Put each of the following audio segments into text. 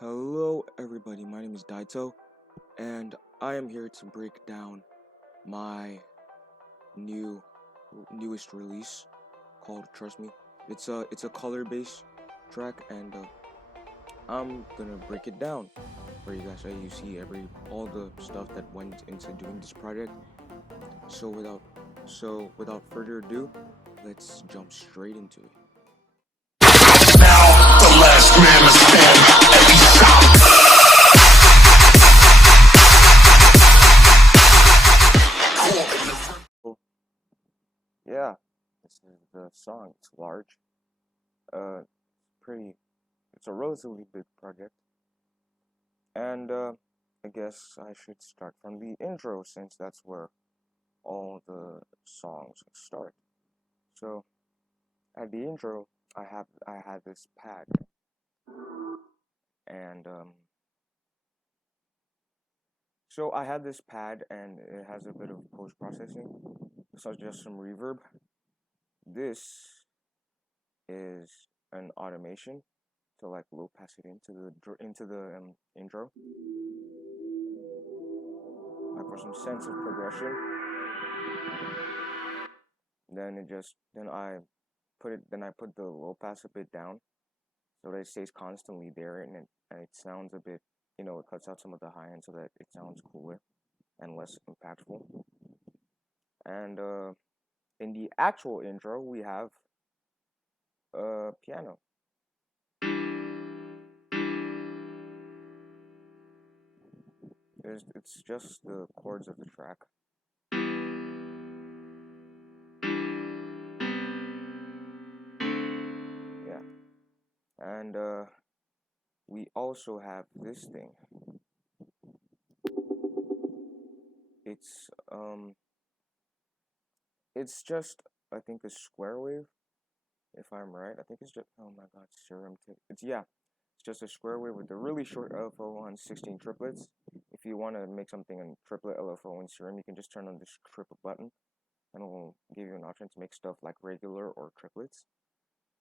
Hello, everybody. My name is Daito, and I am here to break down my newest release called Trust Me. It's a color-based track, and I'm gonna break it down for you guys. So you see all the stuff that went into doing this project. So without further ado, let's jump straight into it. Now the last man is stand at each shop. So, yeah, this is the song. It's large. Uh, pretty. It's a relatively big project. And I guess I should start from the intro since that's where all the songs start. So at the intro, I had this pad, and so I had this pad, and it has a bit of post processing, so just some reverb. This is an automation to like low pass it into the intro, like for some sense of progression. Then I put the low pass a bit down so that it stays constantly there, and it sounds a bit, it cuts out some of the high end so that it sounds cooler and less impactful. And in the actual intro, we have a piano. It's just the chords of the track. Yeah. And we also have this thing. It's it's just, I think, a square wave, if I'm right. I think it's just, oh my god, serum tip. It's just a square wave with a really short LFO on 16 triplets. If you want to make something in triplet LFO in serum, you can just turn on this triple button, and it will give you an option to make stuff like regular or triplets.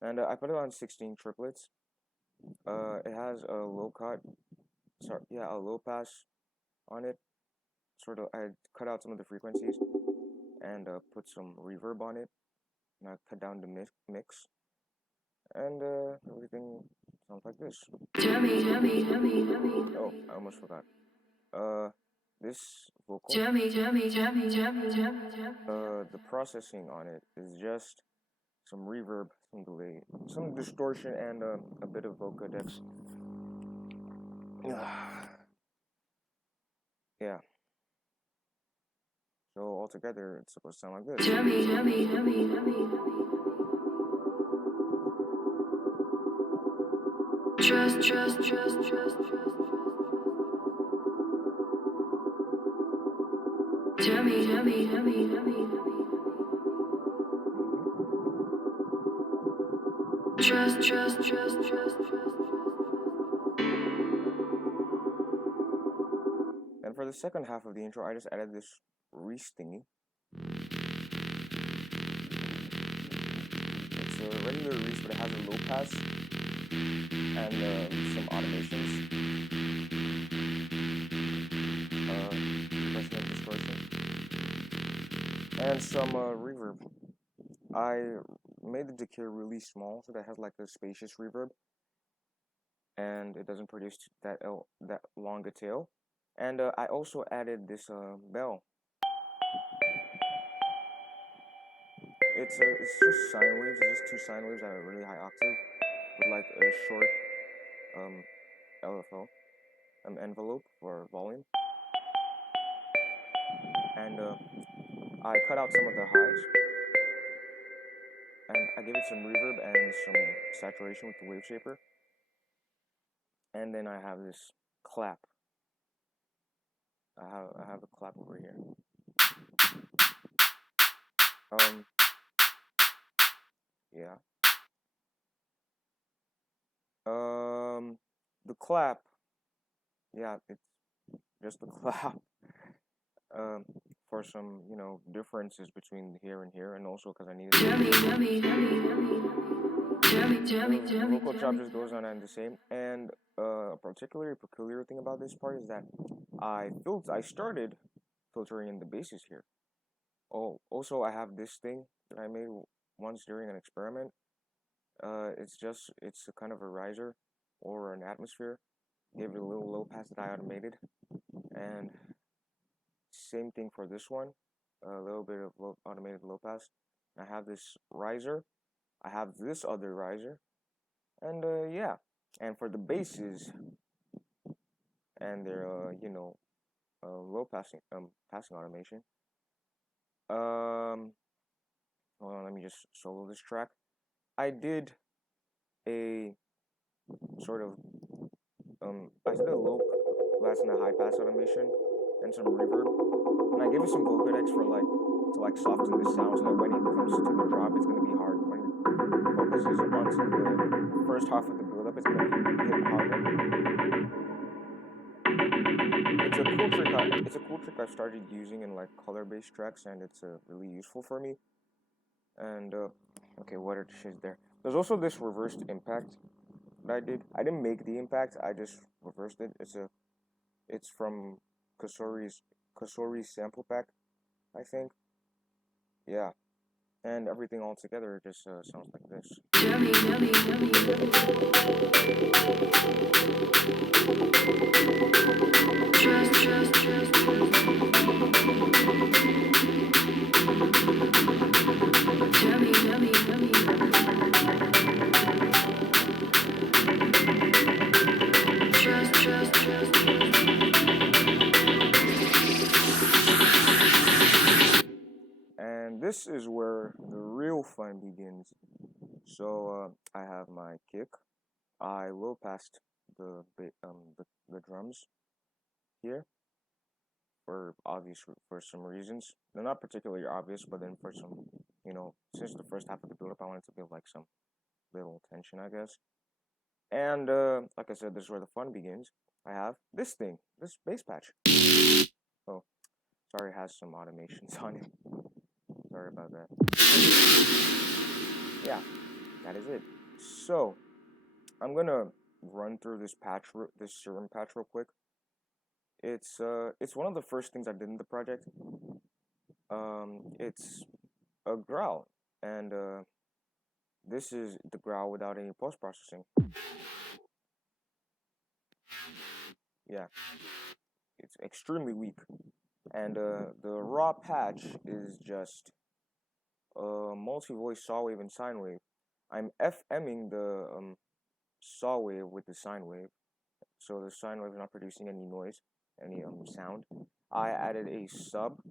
And I put it on 16 triplets. It has a a low pass on it. Sort of, I cut out some of the frequencies and put some reverb on it, and I cut down the mix, and everything sounds like this. Oh, I almost forgot. This vocal, the processing on it is just some reverb, some delay, some distortion, and a bit of vocodex. Yeah. So altogether, it's supposed to sound like this. Trust. Trust. And for the second half of the intro, I just added this Reese thingy. It's a regular Reese, but it has a low pass and some automations, compression and distortion, and some reverb. I made the decay really small so that it has like a spacious reverb, and it doesn't produce that long a tail. And I also added this bell. It's just sine waves. It's just two sine waves at a really high octave with like a short LFO envelope for volume. And I cut out some of the highs, and I gave it some reverb and some saturation with the wave shaper. And then I have this clap. I have a clap over here. Yeah. The clap. Yeah, it's just the clap. For some, differences between here and here, and also because I needed the vocal chop just goes on and the same. And a particularly peculiar thing about this part is that I started filtering in the bases here. Oh, also I have this thing that I made once during an experiment. It's a kind of a riser or an atmosphere. Gave it a little low pass that I automated, and same thing for this one. A little bit of automated low pass. I have this riser. I have this other riser, and yeah. And for the bases and their low passing automation. Um, Hold on, let me just solo this track. I did a sort of I did a low pass and a high pass automation and some reverb, and I gave it some vocodecs for to soften the sound so that when it comes to the drop, it's gonna be hard. When it focuses onto the first half of the build-up, it's gonna be hit harder. It's a cool trick I've started using in like color-based tracks, and it's really useful for me. And okay, what are the shits there? There's also this reversed impact that I did. I didn't make the impact. I just reversed it. It's from Kasori's sample pack, I think. Yeah, and everything all together just sounds like this. And this is where the real fun begins. So I have my kick. I low passed the drums here for some reasons. They're not particularly obvious, but then for some, since the first half of the build up, I wanted to build like some little tension, I guess. And like I said, this is where the fun begins. I have this thing, this bass patch. Oh, sorry, it has some automations on it. Sorry about that. Yeah, that is it. So, I'm gonna run through this serum patch real quick. It's one of the first things I did in the project. It's a growl, and this is the growl without any post processing. Yeah, it's extremely weak, and the raw patch is just multi-voice saw wave and sine wave. I'm FMing the saw wave with the sine wave, so the sine wave is not producing any noise, any sound. I added a sub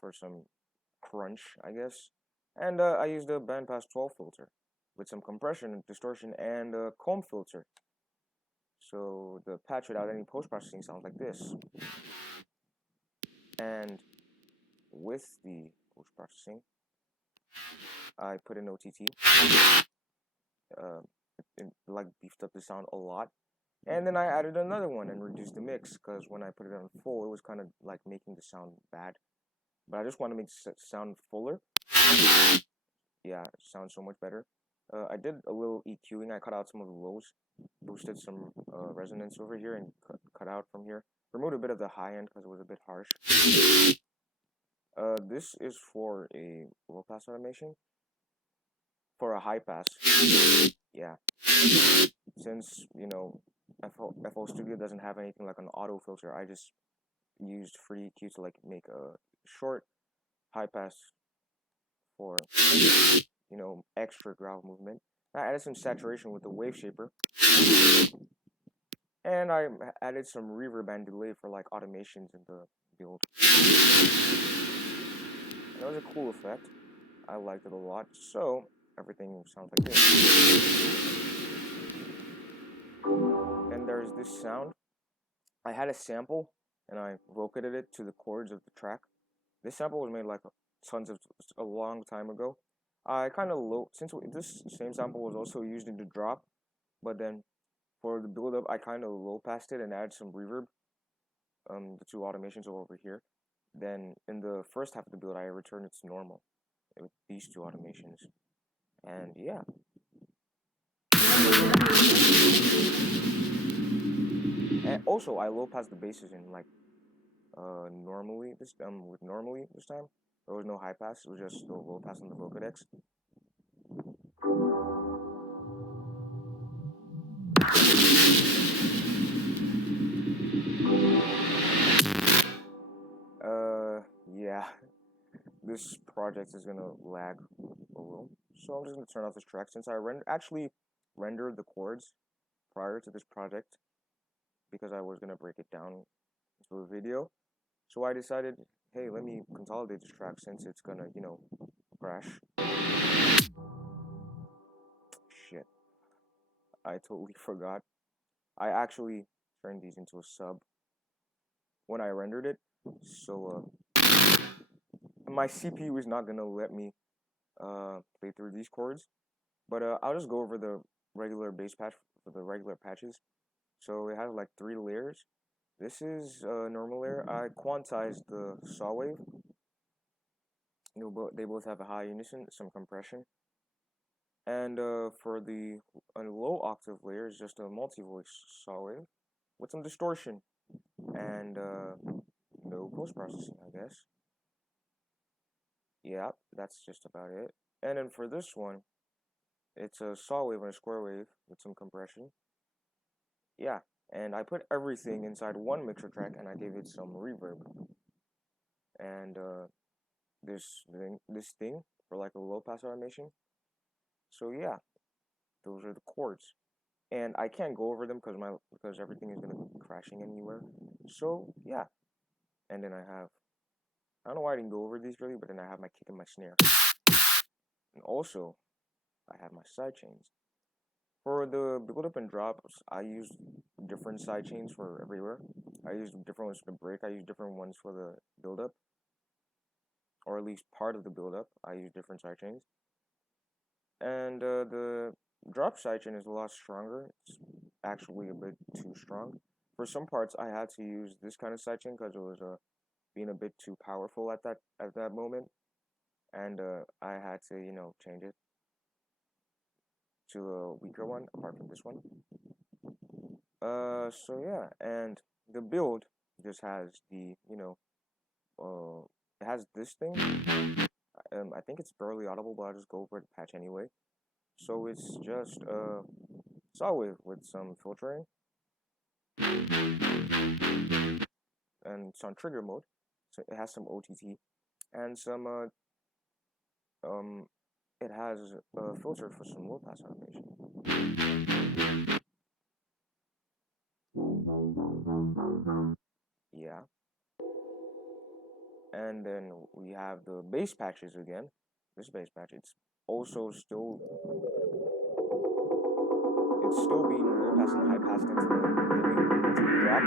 for some crunch, I guess, and I used a bandpass 12 filter with some compression and distortion and a comb filter. So the patch without any post-processing sounds like this. And with the post-processing, I put in OTT. It beefed up the sound a lot. And then I added another one and reduced the mix, because when I put it on full, it was kind of like making the sound bad. But I just want to make it sound fuller. Yeah, it sounds so much better. I did a little EQing. I cut out some of the lows, boosted some resonance over here, and cut out from here. Removed a bit of the high end because it was a bit harsh. This is for a low pass automation. For a high pass, yeah. Since FL Studio doesn't have anything like an auto filter, I just used FreeEQ to like make a short high pass for extra growl movement. I added some saturation with the wave shaper, and I added some reverb and delay for like automations in the build. And that was a cool effect. I liked it a lot. So everything sounds like this. And there's this sound. I had a sample and I vocodeted it to the chords of the track. This sample was made like a long time ago. I kind of since this same sample was also used in the drop, but then for the build up I kind of low passed it and added some reverb. The two automations are over here. Then in the first half of the build I returned it to normal with these two automations. And yeah. And also, I low passed the basses in like normally this with normally this time. There was no high pass. It was just the low pass on the Vocodex. Yeah, this project is gonna lag a little, so I'm just gonna turn off this track since I actually rendered the chords prior to this project because I was gonna break it down into a video. So I decided, hey, let me consolidate this track since it's gonna, crash. Shit, I totally forgot. I actually turned these into a sub when I rendered it, so my CPU is not gonna let me play through these chords, but I'll just go over the regular bass patch for the regular patches. So it has like 3 layers. This is a normal layer. I quantized the saw wave. They both have a high unison, some compression. And for the low octave layer is just a multi-voice saw wave with some distortion and no post-processing, I guess. Yeah, that's just about it. And then for this one, it's a saw wave and a square wave with some compression. Yeah, and I put everything inside one mixer track and I gave it some reverb. And this thing for like a low pass automation. So yeah, those are the chords. And I can't go over them because everything is gonna be crashing anywhere. So yeah, and then I don't know why I didn't go over these really, but then I have my kick and my snare, and also I have my side chains. For the build up and drops, I use different side chains for everywhere. I use different ones for the break. I use different ones for the build up, or at least part of the build up. I use different side chains, and the drop side chain is a lot stronger. It's actually a bit too strong. For some parts, I had to use this kind of side chain because it was being a bit too powerful at that moment, and I had to change it to a weaker one apart from this one. So yeah, and the build just has the it has this thing. I think it's barely audible, but I'll just go over the patch anyway. So it's just saw wave with some filtering and it's on trigger mode. So it has some OTT and some it has a filter for some low pass automation. Yeah. And then we have the bass patches again. This bass patch, it's also still being low pass and high passed into the drop.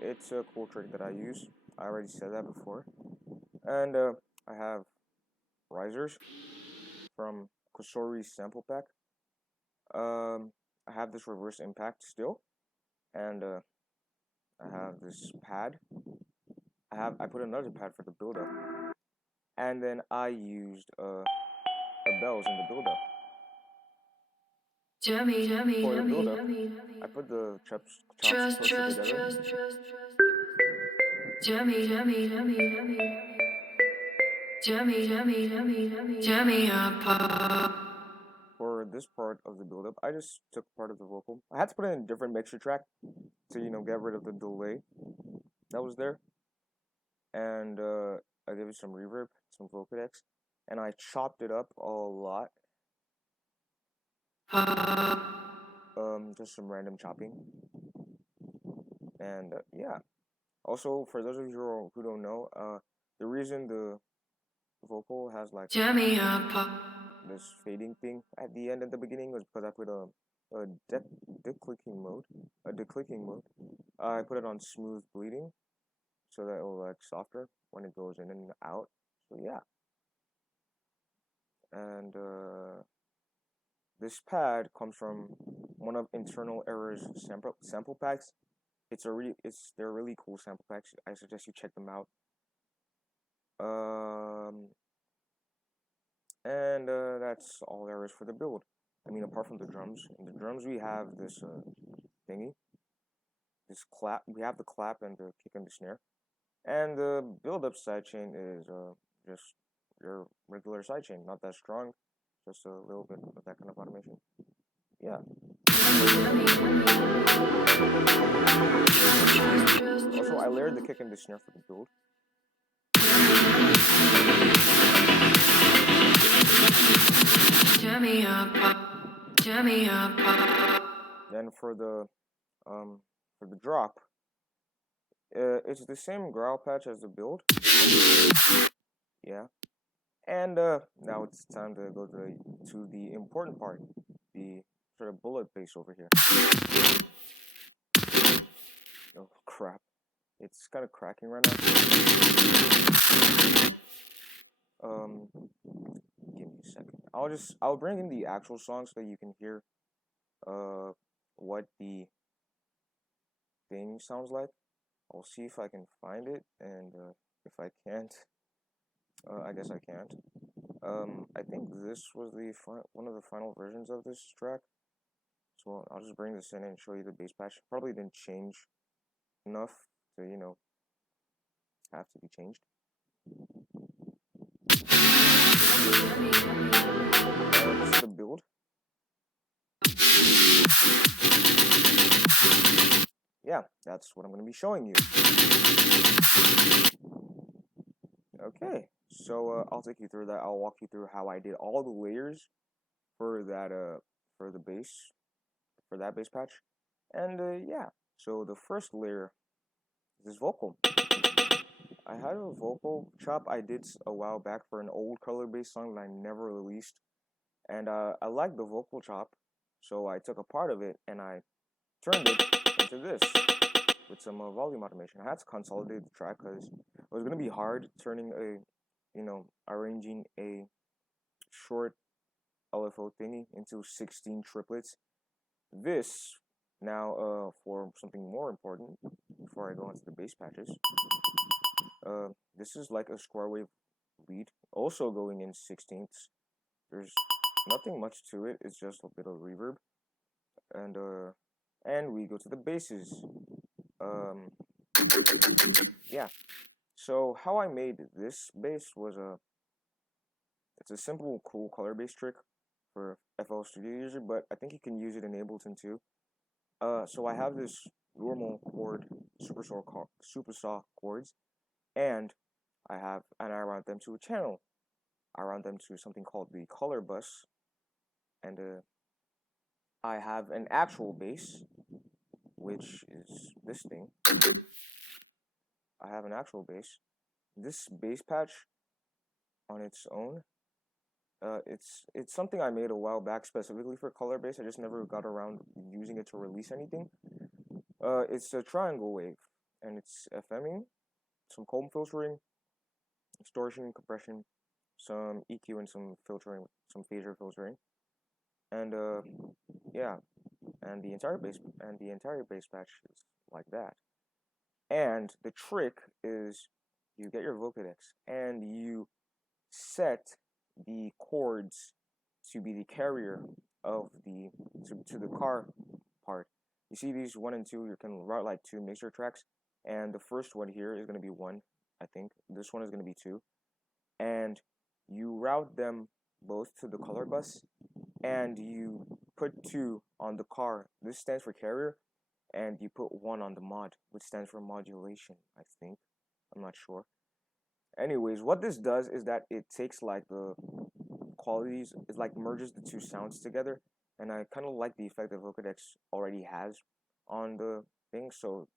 It's a cool trick that I use. I already said that before. And I have risers from Kosori's sample pack. I have this reverse impact still, and I have this pad. I put another pad for the build-up, and then I used the bells in the build-up. For the build-up, I put the chops closer together. For this part of the build-up, I just took part of the vocal. I had to put it in a different mixer track to get rid of the delay that was there, and I gave it some reverb, some Vocodex, and I chopped it up a lot. Just some random chopping, and yeah. Also, for those of you who don't know, the reason the vocal has like this fading thing at the end and the beginning was because I put a declicking mode, I put it on smooth bleeding, so that it will like softer when it goes in and out. So yeah, and this pad comes from one of Internal Error's sample packs. They're really cool sample packs. I suggest you check them out. And that's all there is for the build. I mean, apart from the drums. In the drums, we have this thingy, this clap. We have the clap and the kick and the snare. And the build-up sidechain is just your regular sidechain, not that strong, just a little bit of that kind of automation. Yeah. Also, I layered the kick and the snare for the build. Then for the drop, it's the same growl patch as the build. Yeah. And now it's time to go to the important part, the sort of bullet bass over here. Oh crap. It's kind of cracking right now. Give me a second. I'll bring in the actual song so that you can hear what the thing sounds like. I'll see if I can find it, and if I can't, I guess I can't. I think this was one of the final versions of this track. So I'll just bring this in and show you the bass patch. Probably didn't change enough to, have to be changed. This is the build. Yeah, that's what I'm going to be showing you. Okay, so I'll take you through that. I'll walk you through how I did all the layers for that for the bass, for that bass patch. And yeah, so the first layer is this vocal. I had a vocal chop I did a while back for an old color bass song that I never released, and I liked the vocal chop, so I took a part of it and I turned it into this with some volume automation. I had to consolidate the track because it was gonna be hard turning arranging a short LFO thingy into 16 triplets. This now for something more important before I go into the bass patches. This is like a square wave lead, also going in 16ths. There's nothing much to it. It's just a bit of reverb, and we go to the basses. Yeah. So how I made this bass was it's a simple, cool color bass trick for FL Studio user, but I think you can use it in Ableton too. So I have this normal chord, super saw chords, and I route them to a channel. I route them to something called the color bus, and I have an actual bass, which is this thing. I have an actual bass. This bass patch on its own, it's something I made a while back specifically for color bass. I just never got around using it to release anything. It's a triangle wave, and it's FMing, some comb filtering, distortion, compression, some EQ, and some filtering, some phaser filtering, and yeah, and the entire bass patch is like that. And the trick is you get your Vocodex and you set the chords to be the carrier of to the car part. You see these 1 and 2, you can route like 2 mixer tracks, and the first one here is going to be 1, I think. This one is going to be 2. And you route them both to the color bus, and you put 2 on the car. This stands for carrier, and you put 1 on the mod, which stands for modulation, I think. I'm not sure. Anyways, what this does is that it takes like the qualities, it like merges the 2 sounds together, and I kind of like the effect that Vocodex already has on the thing. So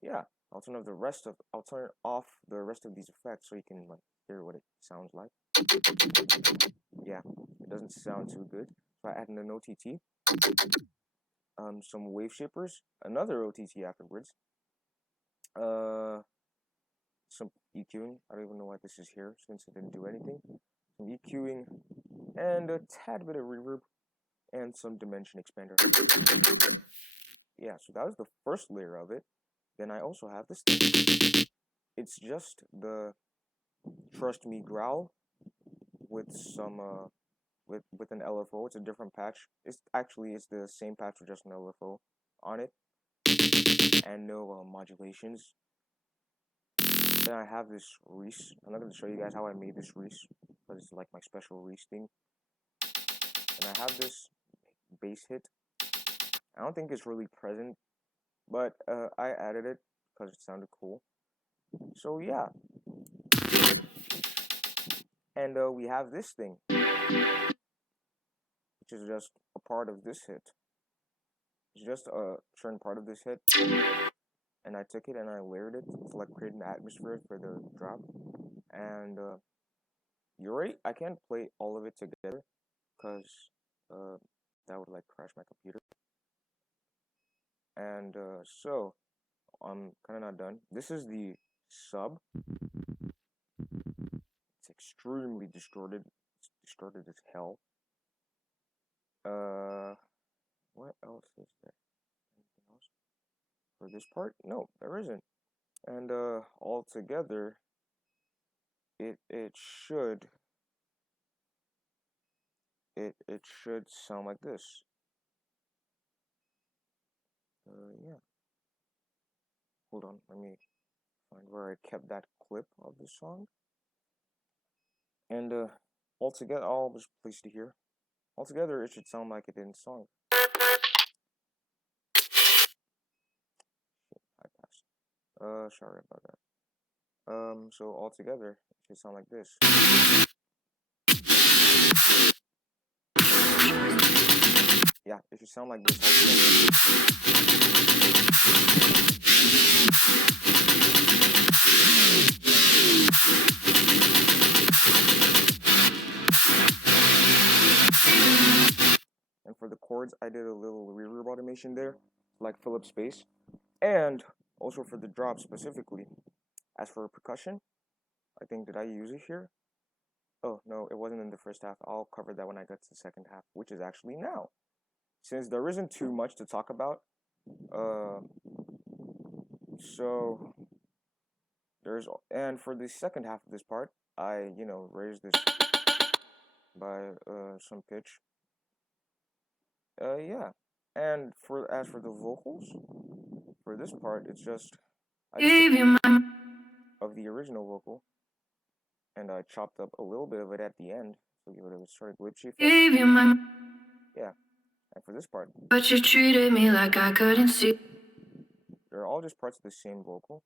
yeah, I'll turn off the rest of these effects so you can like hear what it sounds like. Yeah, it doesn't sound too good. So I add in an OTT, some wave shapers, another OTT afterwards, some EQing. I don't even know why this is here since it didn't do anything. Some EQing, and a tad bit of reverb, and some dimension expander. Yeah, so that was the first layer of it. Then I also have this thing. It's just the Trust Me growl with some with an LFO. It's a different patch. It's the same patch with just an LFO on it and no modulations. Then I have this Reese. I'm not gonna show you guys how I made this Reese because it's like my special Reese thing. And I have this bass hit. I don't think it's really present, but I added it because it sounded cool. So yeah, and we have this thing, which is just a part of this hit. It's just a certain part of this hit, and I took it and I layered it to like create an atmosphere for the drop. And you're right, I can't play all of it together because that would like crash my computer. And so I'm kind of not done. This is the sub. It's extremely distorted. It's distorted as hell. What else is there? Anything else for this part? No, there isn't. And all together, it should it should sound like this. Yeah. Hold on, let me find where I kept that clip of the song. And altogether, I'll just place it here. Altogether, it should sound like it in song. I passed. Sorry about that. So altogether, it should sound like this. Yeah, it should sound like this altogether. And for the chords, I did a little reverb automation there, like Philip Space. And also for the drop specifically. As for percussion, I think, did I use it here? Oh, no, it wasn't in the first half. I'll cover that when I get to the second half, which is actually now. Since there isn't too much to talk about, so and for the second half of this part, I, raised this by some pitch. Yeah. And as for the vocals, for this part, it's just I just took of the original vocal, and I chopped up a little bit of it at the end, so give it a sort of glitchy effect. Yeah. And for this part, But you treated me like I couldn't see. they're all just parts of the same vocal.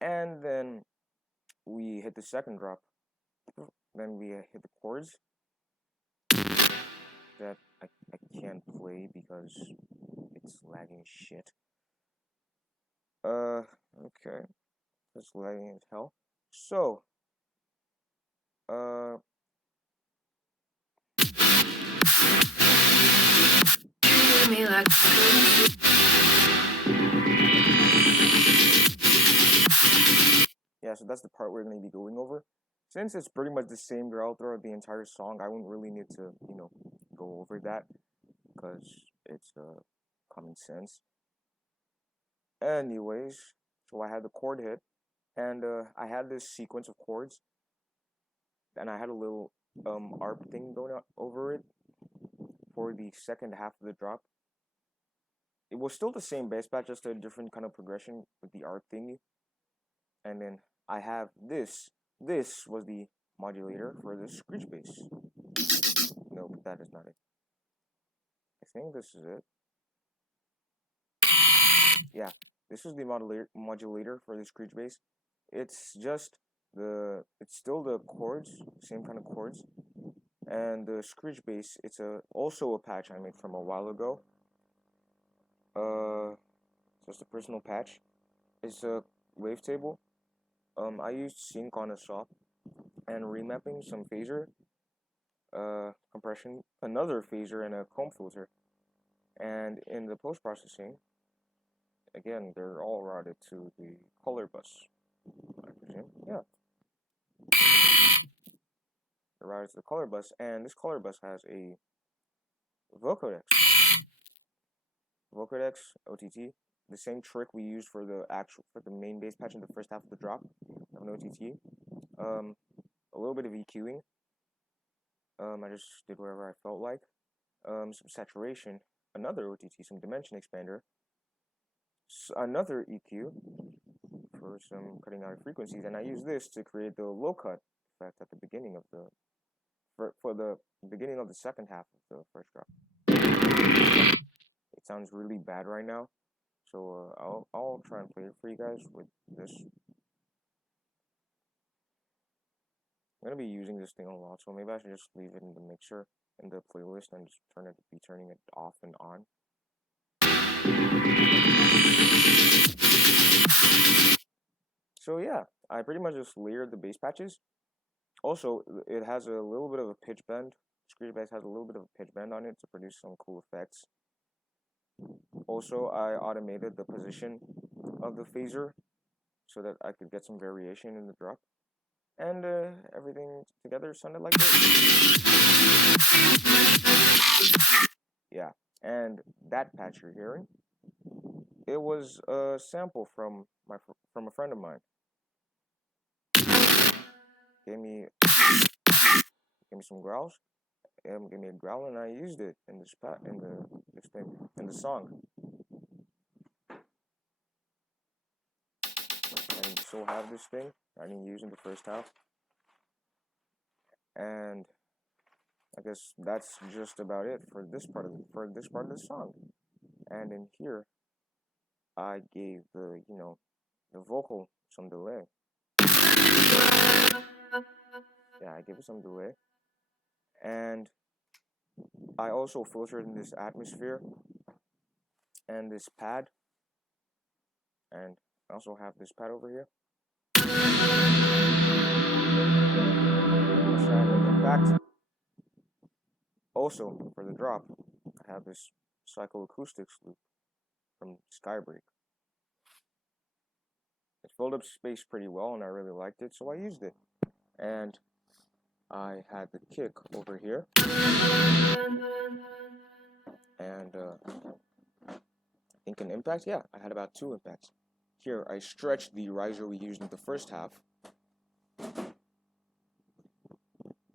And then we hit the second drop. Then we hit the chords that I can't play because it's lagging shit. Okay. It's lagging as hell. So, Me like yeah, so that's the part we're going to be going over. Since it's pretty much the same growl throughout the entire song, I wouldn't really need to, go over that because it's common sense. Anyways, so I had the chord hit, and I had this sequence of chords, and I had a little ARP thing going on over it for the second half of the drop. It was still the same bass patch, just a different kind of progression with the ARP thingy. And then I have this. This was the modulator for the screech bass. No, but that is not it. I think this is it. Yeah, this is the modulator for the screech bass. It's just it's still the chords, same kind of chords, and the screech bass. It's also a patch I made from a while ago. Just a personal patch. It's a wavetable. I used sync on a saw and remapping some phaser, compression, another phaser, and a comb filter. And in the post processing, again, they're all routed to the color bus, I presume. Yeah. They're routed to the color bus, and this color bus has a vocodex. Vocodex OTT, the same trick we used for the main bass patch in the first half of the drop of an OTT. A little bit of EQing, I just did whatever I felt like. Some saturation, another OTT, some dimension expander, another EQ for some cutting out of frequencies, and I use this to create the low cut effect at the beginning of the for the beginning of the second half of the first drop. It sounds really bad right now, so I'll try and play it for you guys with this. I'm gonna be using this thing a lot, so maybe I should just leave it in the mixer in the playlist and just turning it off and on. So yeah, I pretty much just layered the bass patches. Also, it has a little bit of a pitch bend. Screech Bass has a little bit of a pitch bend on it to produce some cool effects. Also, I automated the position of the phaser so that I could get some variation in the drop. And everything together sounded like this. Yeah, and that patch you're hearing, it was a sample from a friend of mine. Gave me some growls. Gave me a growl, and I used it in this in the song. And still have this thing I didn't use in the first half. And I guess that's just about it for this part of the song. And in here, I gave the the vocal some delay. Yeah, I gave it some delay, and I also filtered in this atmosphere and this pad, and I also have this pad over here. Impact. Also, for the drop, I have this psychoacoustics loop from Skybreak. It filled up space pretty well, and I really liked it, so I used it. And I had the kick over here, and I think an impact. Yeah, I had about 2 impacts. Here, I stretched the riser we used in the first half.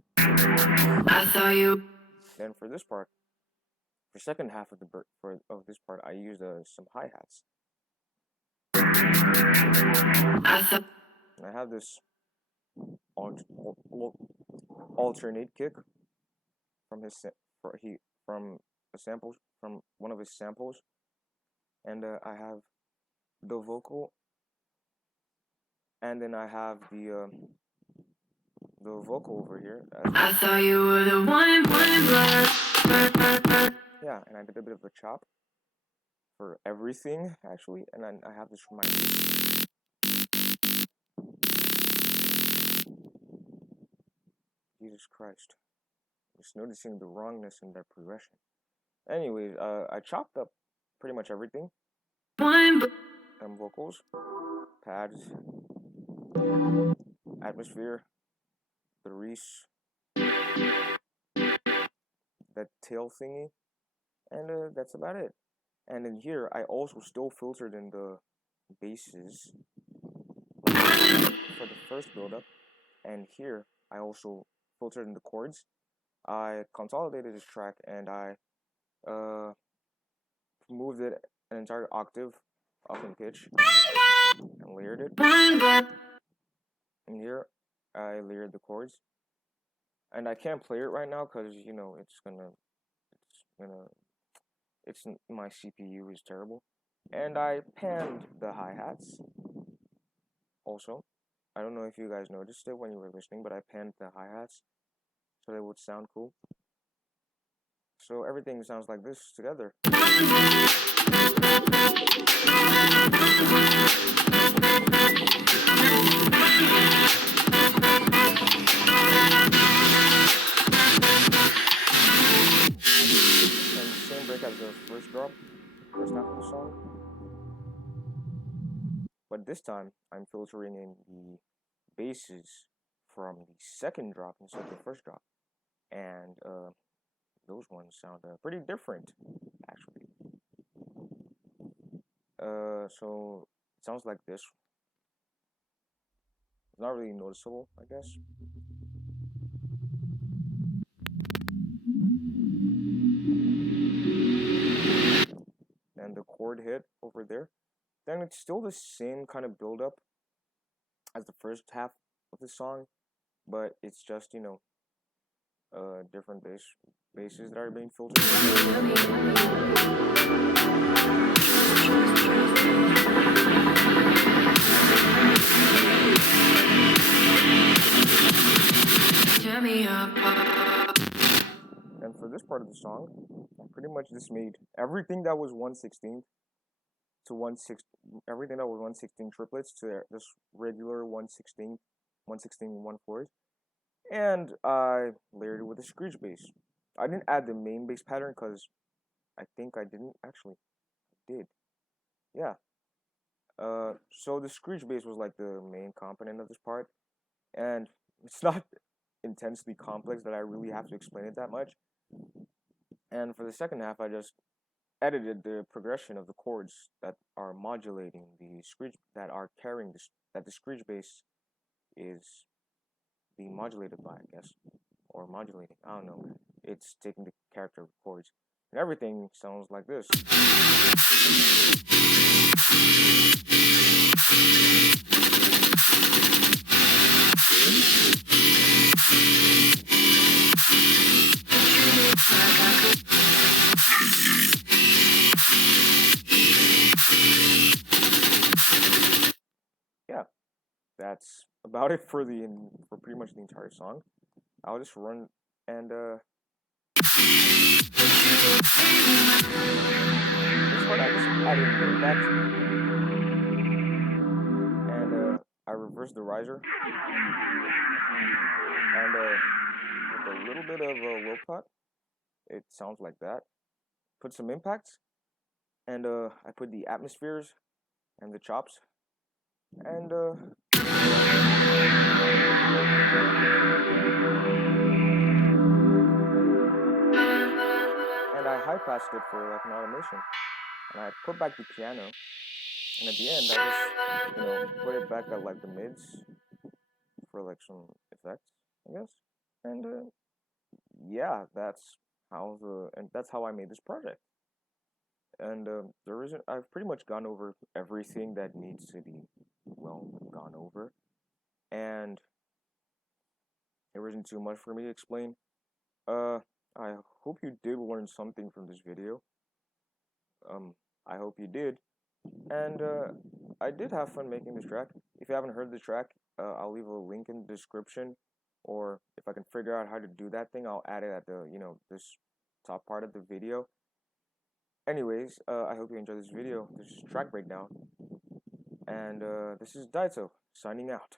I saw you. Then for this part, for second half of this part, I used some hi-hats. And I have this alternate kick from from one of his samples, and I have the vocal, and then I have the vocal over here. I thought you were the one. Yeah, and I did a bit of a chop for everything actually, and then I have this for my beat. Jesus Christ, just noticing the wrongness in that progression. Anyways, I chopped up pretty much everything. Vocals, pads, atmosphere, the Reese, that tail thingy, and that's about it. And in here, I also still filtered in the basses for the first buildup, and here I also filtered in the chords. I consolidated this track and I moved it an entire octave up in pitch and layered it. And here I layered the chords, and I can't play it right now because my CPU is terrible. And I panned the hi-hats also. I don't know if you guys noticed it when you were listening, but I panned the hi-hats so they would sound cool. So everything sounds like this together. And same break as the first drop, first half of the song. But this time, I'm filtering in the basses from the second drop instead of the first drop. And those ones sound pretty different, actually. So it sounds like this. It's not really noticeable, I guess. it's still the same kind of build up as the first half of the song, but it's just, you know, different basses that are being filtered. And for this part of the song, pretty much this made everything that was 1/16 to 1/6, everything that was 1/16 triplets to just regular 1/16, 1/16 1/4, and I layered it with a screech bass. I didn't add the main bass pattern because I think I didn't actually. I did, yeah. So the screech bass was like the main component of this part, and it's not intensely complex that I really have to explain it that much. And for the second half, I just edited the progression of the chords that are modulating the screech, that are carrying this, that the screech bass is being modulated by, I guess, or modulating. I don't know. It's taking the character of chords, and everything sounds like this. Yeah, that's about it for pretty much the entire song. I'll just run and this part I just added back and I reversed the riser and with a little bit of low cut, it sounds like that. Put some impacts and I put the atmospheres and the chops and I high passed it for like an automation, and I put back the piano, and at the end I just, you know, put it back at like the mids for like some effects, I guess. And yeah, that's how I made this project. And I've pretty much gone over everything that needs to be well gone over, and there isn't too much for me to explain. I hope you did learn something from this video. I hope you did. And I did have fun making this track. If you haven't heard the track, I'll leave a link in the description, or if I can figure out how to do that thing, I'll add it at the, you know, this top part of the video. Anyways, I hope you enjoyed this video. This is track breakdown, and this is Daito signing out.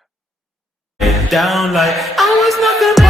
Down like I was nothing.